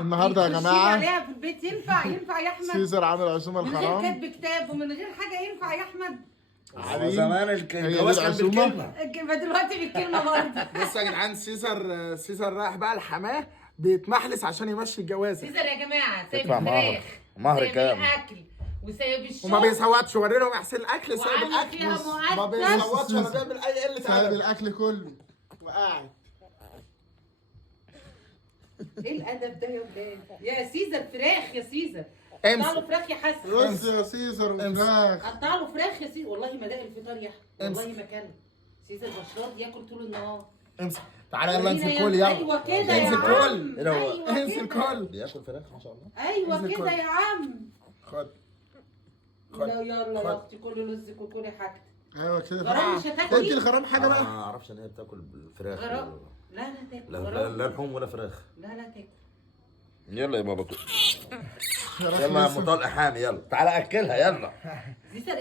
النهارده يا جماعه عليها في البيت. ينفع يا احمد؟ سيزر عامل عزومه من غير الحرام. كاتب كتاب ومن غير حاجه. ينفع يا احمد؟ هو زمان الجواز كان العزومة؟ بالكلمه. ما دلوقتي بالكلمه برضه. بصوا يا جدعان، سيزر رايح بقى لحماه بيتمحلس عشان يمشي الجوازه. سيزر يا جماعه سايب تدفع الفراخ، مهر سايب كام؟ الاكل وسايب الشغل وما بيصوتش. وري لهم احسن الاكل. سايب وعامل الاكل فيها ما مقدس. بيصوتش ولا بيعمل اي قله سايب ادب الاكل كله. وقاعد. ايه الادب ده يا ولاد؟ يا سيزر فراخ يا سيزر. امسك. قطع له فراخ يا حسن. رز يا سيزر وفراخ. قطع له فراخ يا سيزر. والله ما داق الفطار يا احمد، والله ما كان. سيزر بشرات ياكل طول النهار. امسك. تعالى يلا انزل ورينا كل يا- يلا. ايوه كده يا انزل عم. كل. ايه ده هو؟ ايوه انزل كده. كل. بياكل فراخ ما شاء الله. ايوه انزل كده كل. يا عم. خد. لا يلا خد. يا اختي كلي رزك وكلي حاجتك. ايوه كده. غرام مش هتاكلي؟ انت الغرام حاجه ما بقى. اعرفش ان هي بتاكل بالفراخ. غرام لا لا تاكل لا غرام. لا لحوم ولا فراخ. لا لا تاكل. يلا يا بابا كل. يا يلا يا ام طارق حامي، يلا تعالى اكلها يلا. سيزر